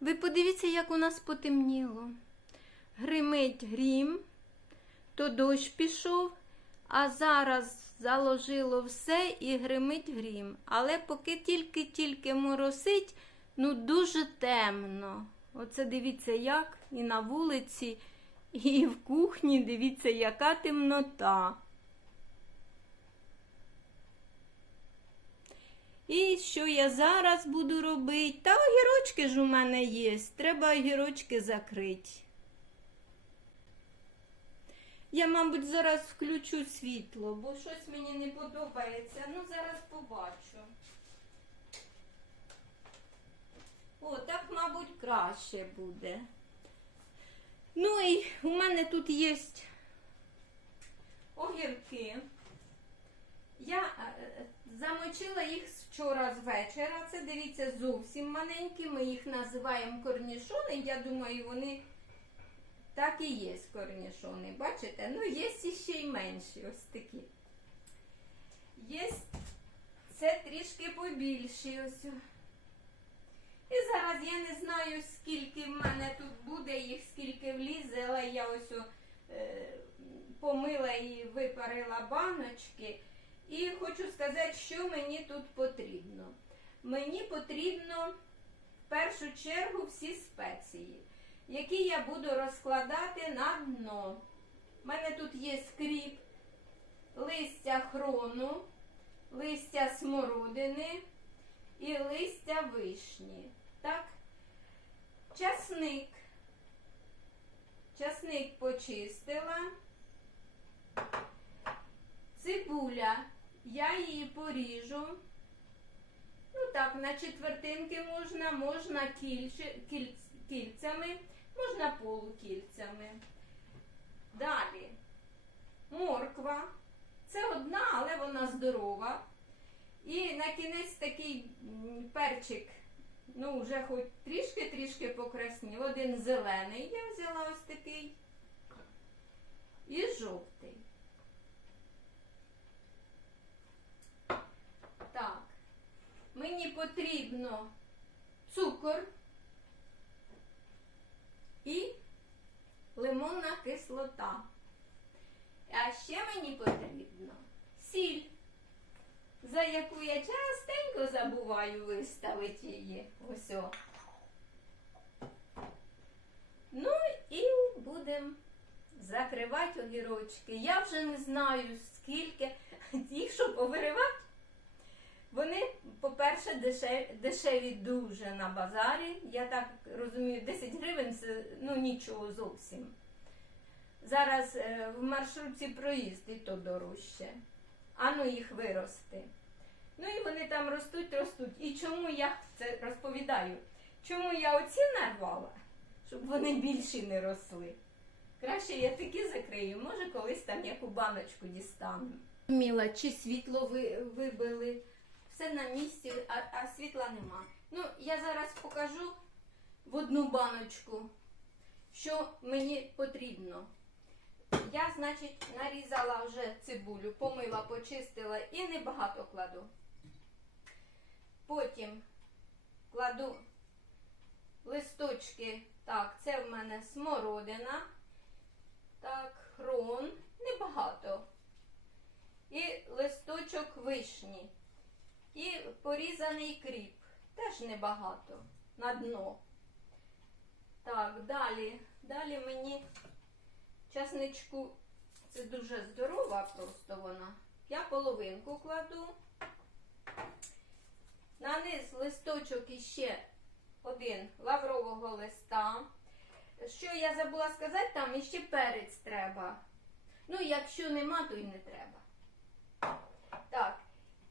Ви подивіться, як у нас потемніло. Гримить грім, то дощ пішов, а зараз заложило все і гримить грім. Але поки тільки-тільки моросить, ну дуже темно. Оце дивіться, як і на вулиці, і в кухні дивіться, яка темнота. І що я зараз буду робити? Та огірочки ж у мене є. Треба огірочки закрити. Я, мабуть, зараз включу світло, бо щось мені не подобається. Ну, зараз побачу. О, так, мабуть, краще буде. Ну і у мене тут є огірки. Я е, замочила їх вчора з вечора. Це дивіться зовсім маленькі. Ми їх називаємо корнішони. Я думаю, вони так і є корнішони. Бачите? Ну, є ще й менші ось такі. Є це трішки побільші ось. І зараз я не знаю, скільки в мене тут буде, їх скільки влізе, але я ось е, помила і випарила баночки. І хочу сказати, що мені тут потрібно. Мені потрібно в першу чергу всі спеції, які я буду розкладати на дно. У мене тут є скріп, листя хрону, листя смородини і листя вишні. Так? Часник. Часник почистила. Цибуля. Я її поріжу. Ну так, на четвертинки можна, можна кільче, кіль, кільцями, можна полукільцями. Далі морква. Це одна, але вона здорова. І на кінець такий перчик, ну, вже хоч трішки-трішки покраснів. Один зелений я взяла ось такий. І жовтий. Так, мені потрібно цукор і лимонна кислота. А ще мені потрібно сіль, за яку я частенько забуваю виставити її. Ось. Ну і будемо закривати огірочки. Я вже не знаю, скільки їх, що повиривати. Вони, по-перше, дешеві, дешеві дуже на базарі. Я так розумію, 10 гривень це ну нічого зовсім. Зараз е, в маршрутці проїзд і то дорожче. А ну їх вирости. Ну і вони там ростуть, ростуть. І чому я це розповідаю? Чому я оці нарвала? Щоб вони більші не росли. Краще я такі закрию, може колись там яку баночку дістану. Міла, чи світло ви, вибили, все на місці, а, а світла нема. Ну, я зараз покажу в одну баночку, що мені потрібно. Я, значить, нарізала вже цибулю, помила, почистила і небагато кладу. Потім кладу листочки. Так, це в мене смородина. Так, хрон, небагато. І листочок вишні. І порізаний кріп. Теж небагато. На дно. Так, далі. Далі мені часничку, це дуже здорова просто вона. Я половинку кладу. На низ листочок іще один лаврового листа. Що я забула сказати, там іще перець треба. Ну, якщо нема, то й не треба.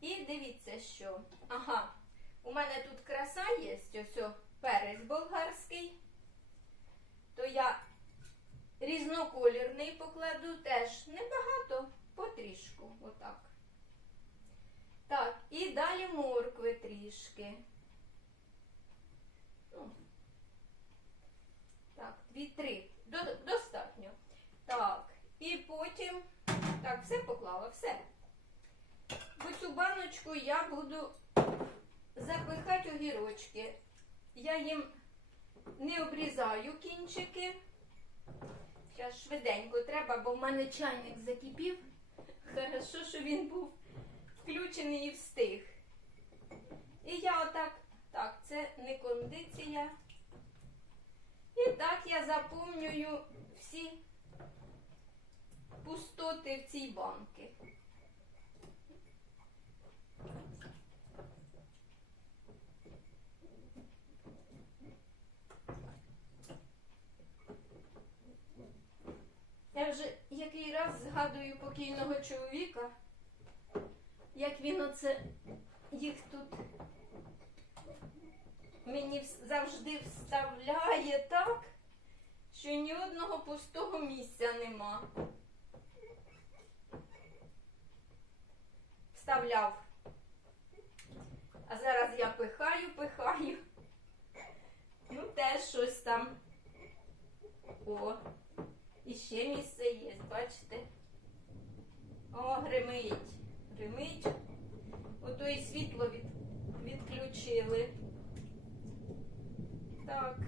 І дивіться, що. Ага, у мене тут краса є, ось перець болгарський. То я різноколірний покладу теж небагато, потрішку, отак. Так, і далі моркви трішки. Ну, так, дві-три. До- Достатньо. Так, і потім. Так, все поклала, все. В цю баночку я буду запихати огірочки. Я їм не обрізаю кінчики. Зараз швиденько треба, бо в мене чайник закипів. Хорошо, що він був включений і встиг. І я отак, так, це не кондиція. І так я заповнюю всі пустоти в цій банки. Я вже який раз згадую покійного чоловіка, як він оце їх тут мені завжди вставляє так, що ні одного пустого місця нема. Вставляв. А зараз я пихаю, пихаю. Ну, теж щось там. О, і ще місце є, бачите? О, гримить. Гримить. Ото і світло від, відключили. Так.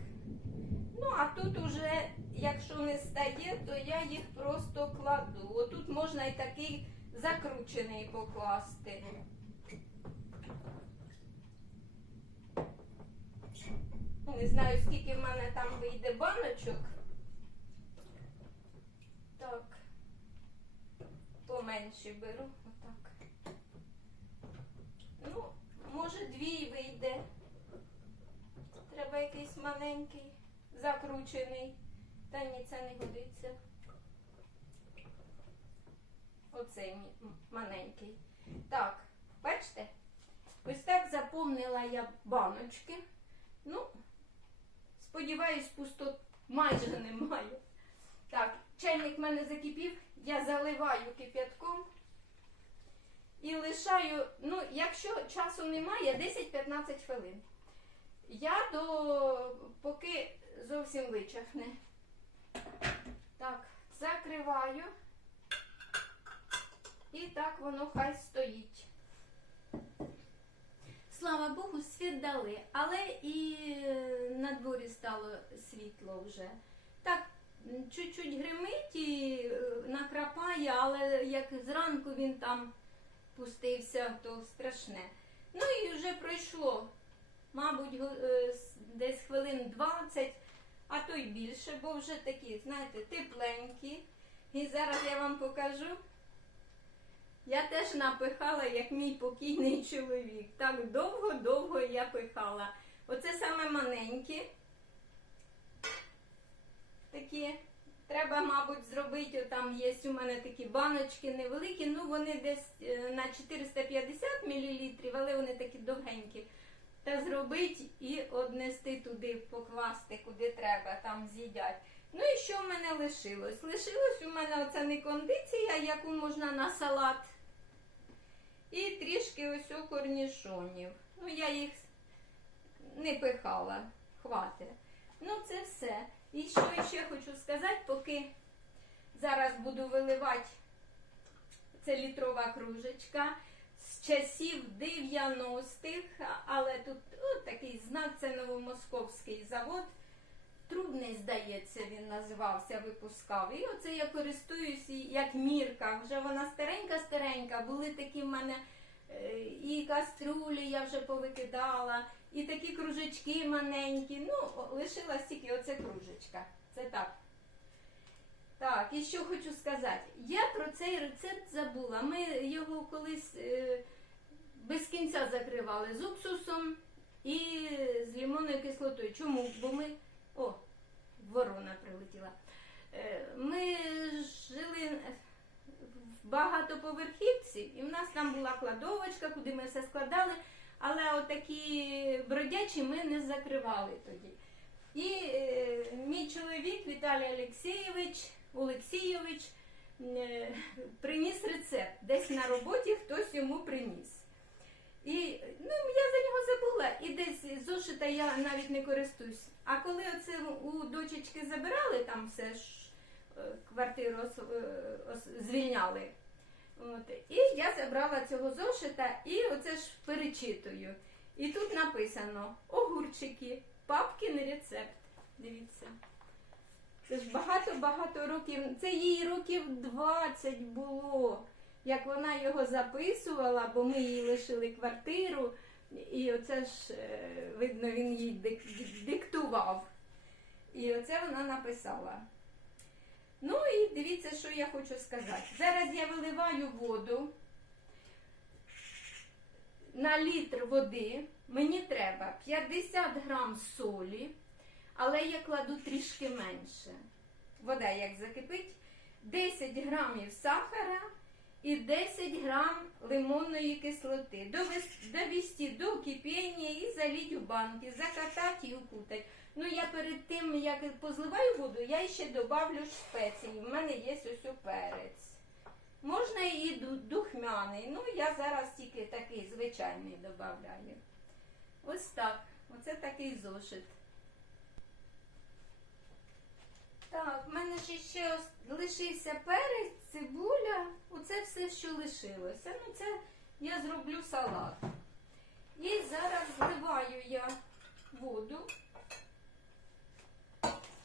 Ну, а тут уже, якщо не стає, то я їх просто кладу. Отут можна і такий закручений покласти. Не знаю, скільки в мене там вийде баночок. Так. Поменше беру. Отак. Ну, може дві вийде. Треба якийсь маленький, закручений. Та ні, це не годиться. Оцей маленький. Так, бачите? Ось так заповнила я баночки. Ну, сподіваюсь, пустот майже немає. Так, чайник в мене закипів, я заливаю кип'ятком і лишаю, ну, якщо часу немає, 10-15 хвилин. Я до поки зовсім вичахне. Так, закриваю. І так воно хай стоїть. Слава Богу, світ дали, але і е, на дворі стало світло вже. Так, чуть-чуть гримить і е, накрапає, але як зранку він там пустився, то страшне. Ну і вже пройшло, мабуть, е, десь хвилин 20, а то й більше, бо вже такі, знаєте, тепленькі. І зараз я вам покажу. Я теж напихала, як мій покійний чоловік. Так довго-довго я пихала. Оце саме маленькі. Такі. Треба, мабуть, зробити, там є у мене такі баночки невеликі, ну вони десь е, на 450 мл, але вони такі довгенькі. Та зробити і однести туди, покласти, куди треба, там з'їдять. Ну і що в мене лишилось? Лишилось у мене оця не кондиція, яку можна на салат. І трішки ось у корнішонів. Ну, я їх не пихала, хватить. Ну, це все. І що ще хочу сказати, поки зараз буду виливати це літрова кружечка з часів 90-х, але тут от такий знак, це новомосковський завод. Трудний, здається, він називався, випускав. І оце я користуюсь як мірка. Вже вона старенька-старенька. Були такі в мене е, і каструлі я вже повикидала, і такі кружечки маленькі. Ну, лишилась тільки оце кружечка. Це так. Так, і що хочу сказати. Я про цей рецепт забула. Ми його колись е, без кінця закривали з уксусом і з лимонною кислотою. Чому? Бо ми. О, ворона прилетіла. Е, Ми жили в багатоповерхівці, і в нас там була кладовочка, куди ми все складали, але отакі бродячі ми не закривали тоді. І е, мій чоловік Віталій Олексійович, Олексійович е, приніс рецепт. Десь на роботі хтось йому приніс. І ну, я за нього забула, і десь зошита я навіть не користуюсь. А коли оце у дочечки забирали, там все ж е, квартиру ос- е, ос- звільняли. От. І я забрала цього зошита і оце ж перечитую. І тут написано огурчики, папкин рецепт. Дивіться. Це ж багато-багато років. Це їй років 20 було, як вона його записувала, бо ми їй лишили квартиру. І оце ж, е, видно, він їй диктував. І оце вона написала. Ну і дивіться, що я хочу сказати. Зараз я виливаю воду. На літр води мені треба 50 грам солі, але я кладу трішки менше. Вода як закипить, 10 грамів сахара і 10 грам лимонної кислоти. Довес- Довести до кипіння і залить у банки, закатати і укутати. Ну я перед тим, як позливаю воду, я ще добавлю ж спеції. У мене є ось перець. Можна і ду- духмяний. Ну, я зараз тільки такий звичайний додаю. Ось так. Оце такий зошит. Так, в мене ще, ще лишився перець, цибуля. Оце все, що лишилося. Ну, це я зроблю салат. І зараз зливаю я воду.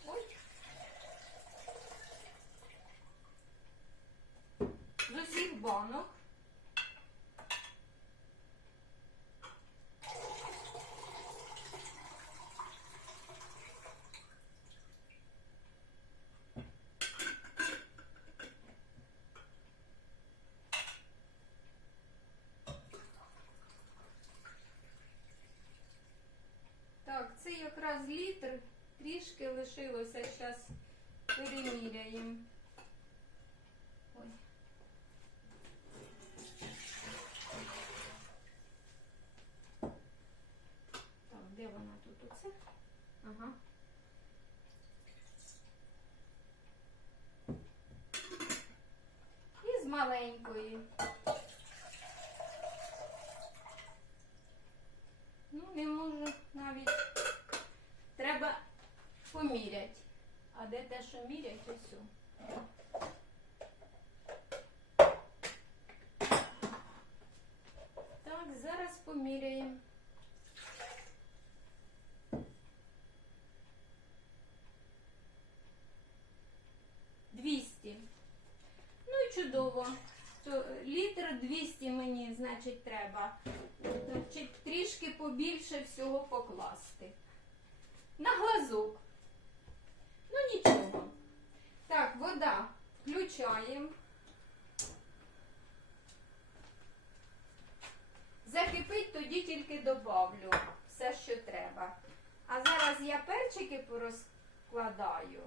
Ой. З усіх банок. Так, це якраз літр, трішки лишилося, зараз переміряємо. Ой. Так, де вона тут оце? Ага. І з маленької. Ну, не можу навіть. Треба поміряти. А де те, що мірять, ось. о. Так, зараз поміряємо. Двісті. Ну і чудово. То літр 200 мені, значить, треба. Трішки побільше всього покласти. На глазок. Ну нічого. Так, вода включаємо. Закипить, тоді тільки добавлю все, що треба. А зараз я перчики порозкладаю.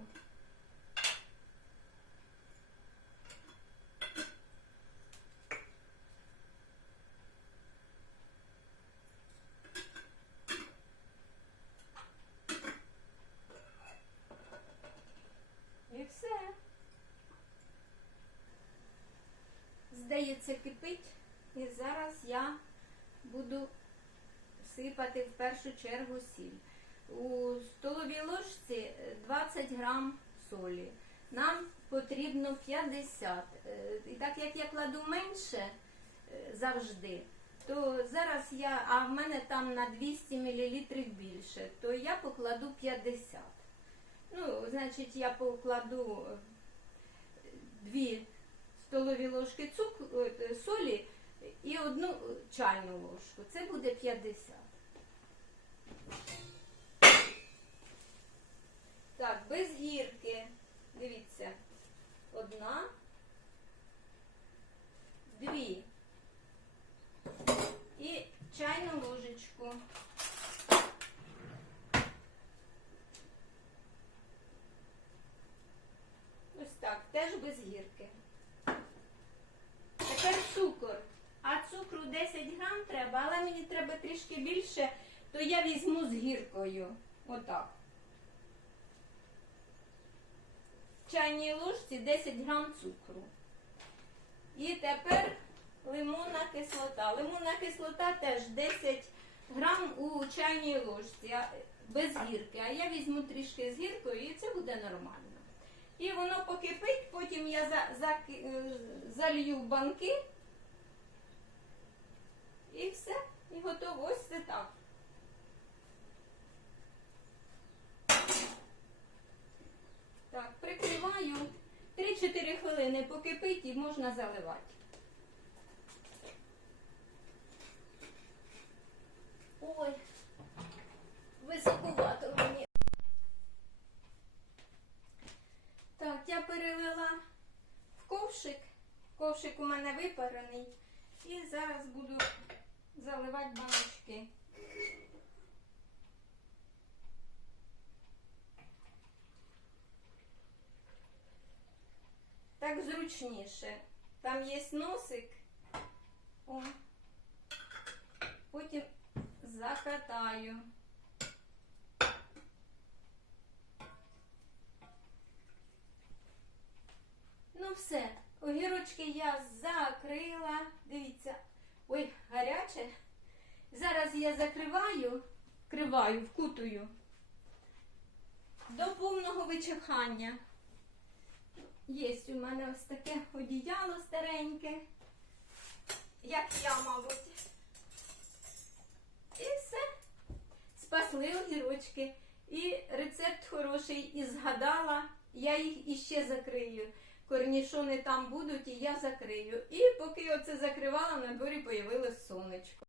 І все. Здається, кипить. І зараз я буду сипати в першу чергу сіль. У столовій ложці е, 20 грам солі. Нам потрібно 50. Е, І так як я кладу менше е, завжди, то зараз я, а в мене там на 200 мл більше, то я покладу 50. Ну, значить, я покладу е, дві столові ложки цук... е, солі і одну е, чайну ложку. Це буде 50. Так, без гірки. Дивіться. Одна, дві. І чайну ложечку. Ось так, теж без гірки. Тепер цукор. А цукру 10 грам треба, але мені треба трішки більше, то я візьму з гіркою. Отак. В чайній ложці 10 грам цукру. І тепер лимонна кислота. Лимонна кислота теж 10 грам у чайній ложці, без гірки. А я візьму трішки з гіркою і це буде нормально. І воно покипить, потім я за, за, е, залью в банки. І все. І готово. Ось це так. 3-4 хвилини покипить і можна заливати. Ой, високувато мені. Так, я перелила в ковшик. Ковшик у мене випарений. І зараз буду заливати баночки. Зручніше. Там є носик. О. Потім закатаю. Ну все, огірочки я закрила. Дивіться, ой, гаряче. Зараз я закриваю, вкриваю, вкутую до повного вичахання. Є у мене ось таке одіяло стареньке, як я, мабуть. І все. Спасли огірочки. І рецепт хороший, і згадала, я їх іще закрию. Корнішони там будуть, і я закрию. І поки оце закривала, на дворі появилось сонечко.